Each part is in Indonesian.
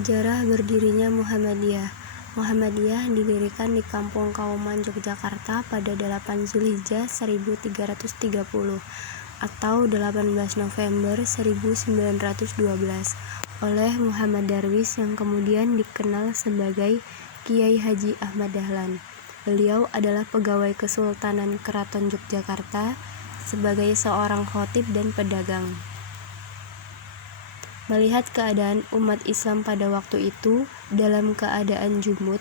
Sejarah berdirinya Muhammadiyah. Muhammadiyah didirikan di Kampung Kauman, Yogyakarta pada 8 Zulhijjah 1330 atau 18 November 1912 oleh Muhammad Darwis yang kemudian dikenal sebagai Kiai Haji Ahmad Dahlan. Beliau adalah pegawai Kesultanan Keraton Yogyakarta sebagai seorang khatib dan pedagang. Melihat keadaan umat Islam pada waktu itu dalam keadaan jumud,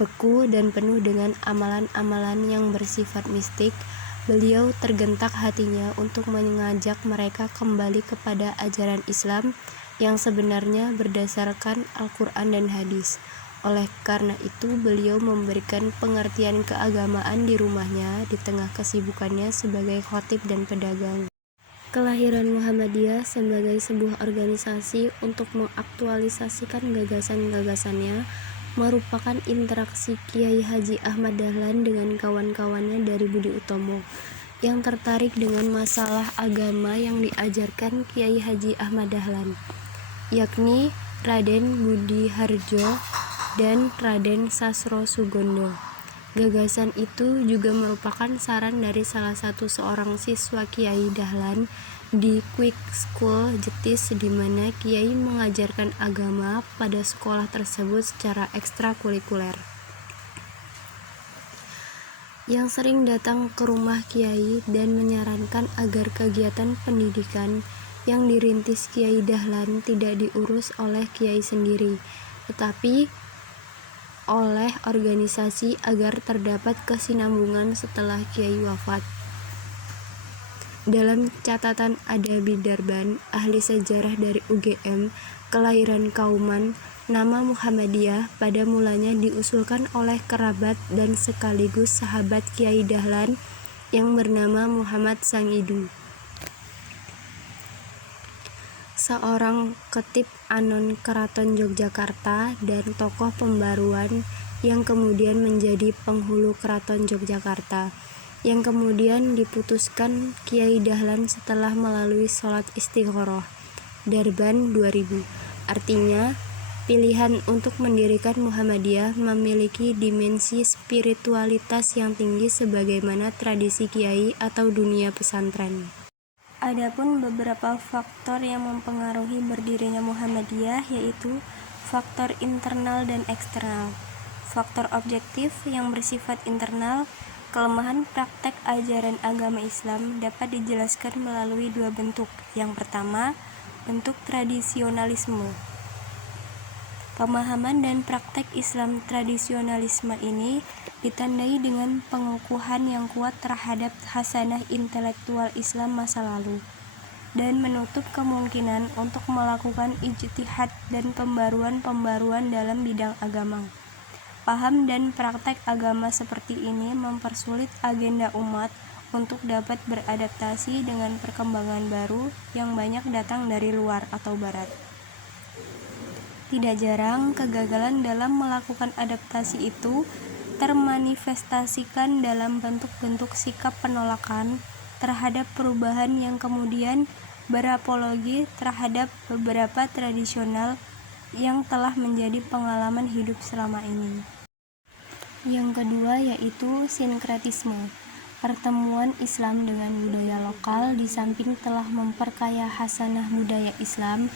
beku, dan penuh dengan amalan-amalan yang bersifat mistik, beliau tergentak hatinya untuk mengajak mereka kembali kepada ajaran Islam yang sebenarnya berdasarkan Al-Quran dan hadis. Oleh karena itu, beliau memberikan pengertian keagamaan di rumahnya di tengah kesibukannya sebagai khatib dan pedagang. Kelahiran Muhammadiyah sebagai sebuah organisasi untuk mengaktualisasikan gagasan-gagasannya merupakan interaksi Kiai Haji Ahmad Dahlan dengan kawan-kawannya dari Budi Utomo yang tertarik dengan masalah agama yang diajarkan Kiai Haji Ahmad Dahlan, yakni Raden Budi Harjo dan Raden Sasro Sugondo. Gagasan itu juga merupakan saran dari salah satu seorang siswa Kiai Dahlan di Quick School Jetis, di mana Kiai mengajarkan agama pada sekolah tersebut secara ekstrakurikuler. Yang sering datang ke rumah Kiai dan menyarankan agar kegiatan pendidikan yang dirintis Kiai Dahlan tidak diurus oleh Kiai sendiri, tetapi oleh organisasi agar terdapat kesinambungan setelah Kiai wafat. Dalam catatan Adabi Darban, ahli sejarah dari UGM, kelahiran Kauman, nama Muhammadiyah pada mulanya diusulkan oleh kerabat dan sekaligus sahabat Kiai Dahlan yang bernama Muhammad Sangidu, seorang khatib anon Keraton Yogyakarta dan tokoh pembaruan yang kemudian menjadi penghulu Keraton Yogyakarta, yang kemudian diputuskan Kiai Dahlan setelah melalui sholat istikharah. Darban 2000. Artinya, pilihan untuk mendirikan Muhammadiyah memiliki dimensi spiritualitas yang tinggi sebagaimana tradisi kiai atau dunia pesantren. Adapun beberapa faktor yang mempengaruhi berdirinya Muhammadiyah yaitu faktor internal dan eksternal. Faktor objektif yang bersifat internal, kelemahan praktek ajaran agama Islam dapat dijelaskan melalui dua bentuk. Yang pertama, bentuk tradisionalisme. Pemahaman dan praktek Islam tradisionalisme ini ditandai dengan pengukuhan yang kuat terhadap hasanah intelektual Islam masa lalu dan menutup kemungkinan untuk melakukan ijtihad dan pembaruan-pembaruan dalam bidang agama. Paham dan praktek agama seperti ini mempersulit agenda umat untuk dapat beradaptasi dengan perkembangan baru yang banyak datang dari luar atau barat. Tidak jarang, kegagalan dalam melakukan adaptasi itu termanifestasikan dalam bentuk-bentuk sikap penolakan terhadap perubahan yang kemudian berapologi terhadap beberapa tradisional yang telah menjadi pengalaman hidup selama ini. Yang kedua yaitu sinkretisme. Pertemuan Islam dengan budaya lokal di samping telah memperkaya hasanah budaya Islam,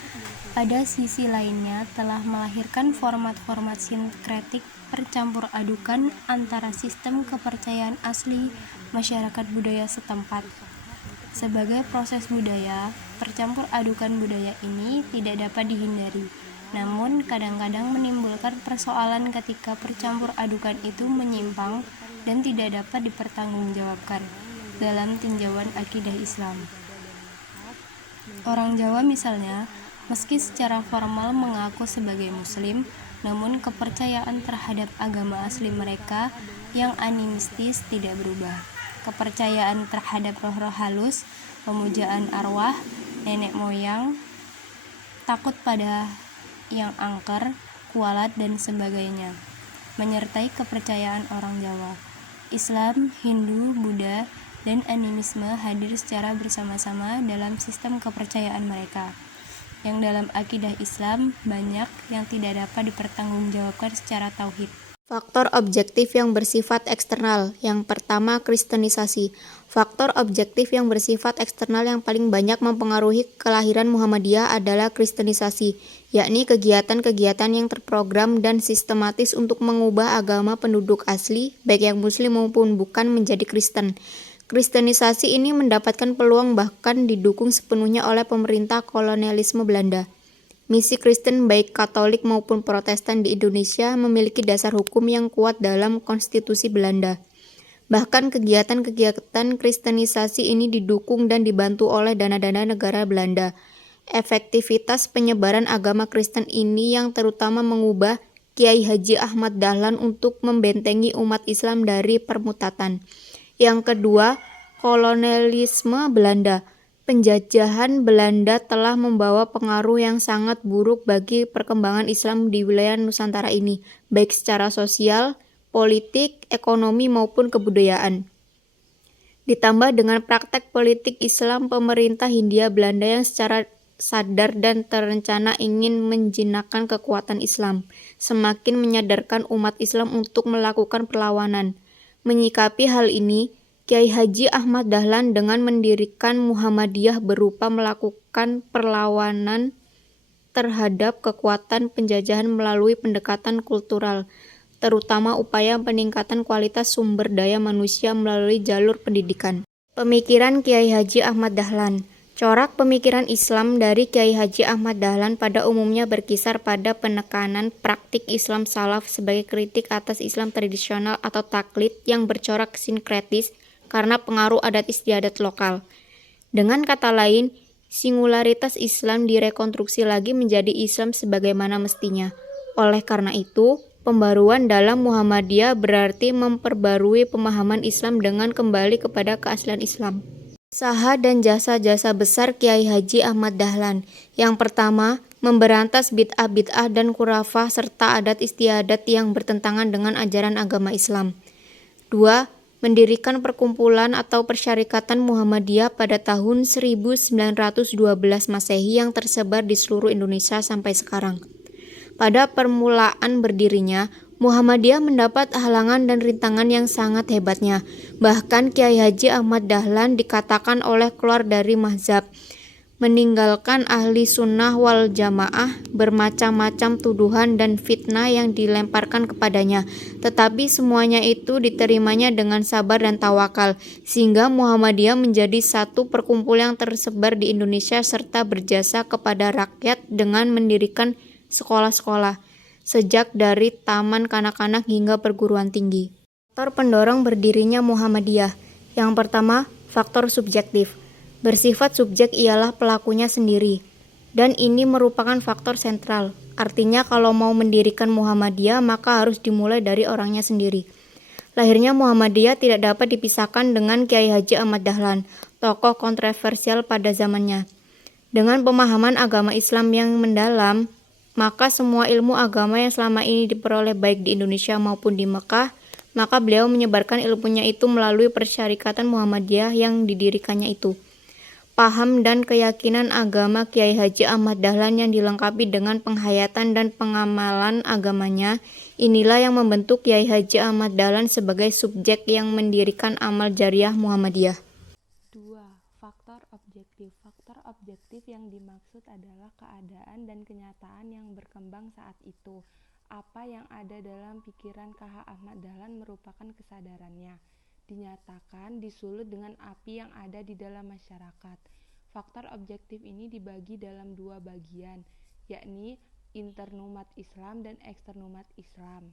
pada sisi lainnya telah melahirkan format-format sinkretik percampur adukan antara sistem kepercayaan asli masyarakat budaya setempat. Sebagai proses budaya, percampur adukan budaya ini tidak dapat dihindari. Namun kadang-kadang menimbulkan persoalan ketika percampur adukan itu menyimpang dan tidak dapat dipertanggungjawabkan dalam tinjauan akidah Islam. Orang Jawa misalnya, meski secara formal mengaku sebagai Muslim, namun kepercayaan terhadap agama asli mereka yang animistis tidak berubah. Kepercayaan terhadap roh-roh halus, pemujaan arwah, nenek moyang, takut pada yang angker, kualat, dan sebagainya, menyertai kepercayaan orang Jawa. Islam, Hindu, Buddha, dan animisme hadir secara bersama-sama dalam sistem kepercayaan mereka. yang dalam akidah Islam banyak yang tidak dapat dipertanggungjawabkan secara tauhid. Faktor objektif yang bersifat eksternal. Yang pertama, kristenisasi. Faktor objektif yang bersifat eksternal yang paling banyak mempengaruhi kelahiran Muhammadiyah adalah kristenisasi, yakni kegiatan-kegiatan yang terprogram dan sistematis untuk mengubah agama penduduk asli, baik yang muslim maupun bukan, menjadi Kristen. Kristenisasi ini mendapatkan peluang bahkan didukung sepenuhnya oleh pemerintah kolonialisme Belanda. Misi Kristen baik Katolik maupun Protestan di Indonesia memiliki dasar hukum yang kuat dalam konstitusi Belanda. Bahkan kegiatan-kegiatan kristenisasi ini didukung dan dibantu oleh dana-dana negara Belanda. Efektivitas penyebaran agama Kristen ini yang terutama mengubah Kiai Haji Ahmad Dahlan untuk membentengi umat Islam dari permutatan. Yang kedua, kolonialisme Belanda. Penjajahan Belanda telah membawa pengaruh yang sangat buruk bagi perkembangan Islam di wilayah Nusantara ini, baik secara sosial, politik, ekonomi maupun kebudayaan. Ditambah dengan praktek politik Islam pemerintah Hindia Belanda yang secara sadar dan terencana ingin menjinakkan kekuatan Islam, semakin menyadarkan umat Islam untuk melakukan perlawanan. Menyikapi hal ini, Kiai Haji Ahmad Dahlan dengan mendirikan Muhammadiyah berupa melakukan perlawanan terhadap kekuatan penjajahan melalui pendekatan kultural, terutama upaya peningkatan kualitas sumber daya manusia melalui jalur pendidikan. Pemikiran Kiai Haji Ahmad Dahlan. Corak pemikiran Islam dari Kiai Haji Ahmad Dahlan pada umumnya berkisar pada penekanan praktik Islam salaf sebagai kritik atas Islam tradisional atau taklid yang bercorak sinkretis karena pengaruh adat istiadat lokal. Dengan kata lain, singularitas Islam direkonstruksi lagi menjadi Islam sebagaimana mestinya. Oleh karena itu, pembaruan dalam Muhammadiyah berarti memperbarui pemahaman Islam dengan kembali kepada keaslian Islam. Usaha dan jasa-jasa besar Kiai Haji Ahmad Dahlan. Yang pertama, memberantas bid'ah-bid'ah dan khurafah serta adat istiadat yang bertentangan dengan ajaran agama Islam. 2. Mendirikan perkumpulan atau persyarikatan Muhammadiyah pada tahun 1912 Masehi yang tersebar di seluruh Indonesia sampai sekarang. Pada permulaan berdirinya, Muhammadiyah mendapat halangan dan rintangan yang sangat hebatnya. Bahkan Kiai Haji Ahmad Dahlan dikatakan oleh keluar dari mazhab, meninggalkan ahli sunnah wal jamaah, bermacam-macam tuduhan dan fitnah yang dilemparkan kepadanya. Tetapi semuanya itu diterimanya dengan sabar dan tawakal, sehingga Muhammadiyah menjadi satu perkumpulan yang tersebar di Indonesia serta berjasa kepada rakyat dengan mendirikan sekolah-sekolah, sejak dari taman kanak-kanak hingga perguruan tinggi. Faktor pendorong berdirinya Muhammadiyah. Yang pertama, faktor subjektif. Bersifat subjek ialah pelakunya sendiri, dan ini merupakan faktor sentral. Artinya kalau mau mendirikan Muhammadiyah maka harus dimulai dari orangnya sendiri. Lahirnya Muhammadiyah tidak dapat dipisahkan dengan Kiai Haji Ahmad Dahlan, tokoh kontroversial pada zamannya. Dengan pemahaman agama Islam yang mendalam, maka semua ilmu agama yang selama ini diperoleh baik di Indonesia maupun di Mekah, maka beliau menyebarkan ilmunya itu melalui persyarikatan Muhammadiyah yang didirikannya itu. Paham dan keyakinan agama Kiai Haji Ahmad Dahlan yang dilengkapi dengan penghayatan dan pengamalan agamanya, inilah yang membentuk Kiai Haji Ahmad Dahlan sebagai subjek yang mendirikan amal jariah Muhammadiyah. 2. Faktor objektif. Faktor objektif yang dimaksud adalah keadaan dan kenyataan yang berkembang saat itu. Apa yang ada dalam pikiran KH Ahmad Dahlan merupakan kesadarannya. Dinyatakan disulut dengan api yang ada di dalam masyarakat. Faktor objektif ini dibagi dalam dua bagian, yakni internumat Islam dan eksternumat Islam.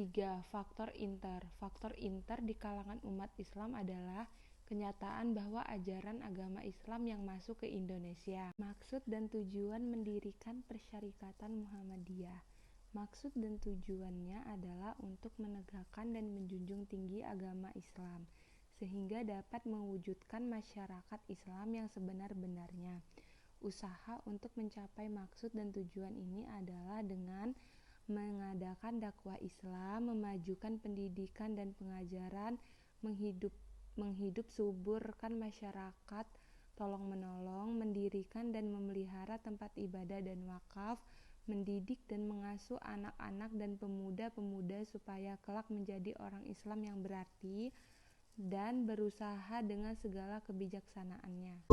3. Faktor inter. Faktor inter di kalangan umat Islam adalah kenyataan bahwa ajaran agama Islam yang masuk ke Indonesia. Maksud dan tujuan mendirikan Persyarikatan Muhammadiyah. Maksud dan tujuannya adalah untuk menegakkan dan menjunjung tinggi agama Islam, sehingga dapat mewujudkan masyarakat Islam yang sebenar-benarnya. Usaha untuk mencapai maksud dan tujuan ini adalah dengan mengadakan dakwah Islam, memajukan pendidikan dan pengajaran, menghidup suburkan masyarakat, tolong-menolong, mendirikan dan memelihara tempat ibadah dan wakaf, mendidik dan mengasuh anak-anak dan pemuda-pemuda supaya kelak menjadi orang Islam yang berarti, dan berusaha dengan segala kebijaksanaannya.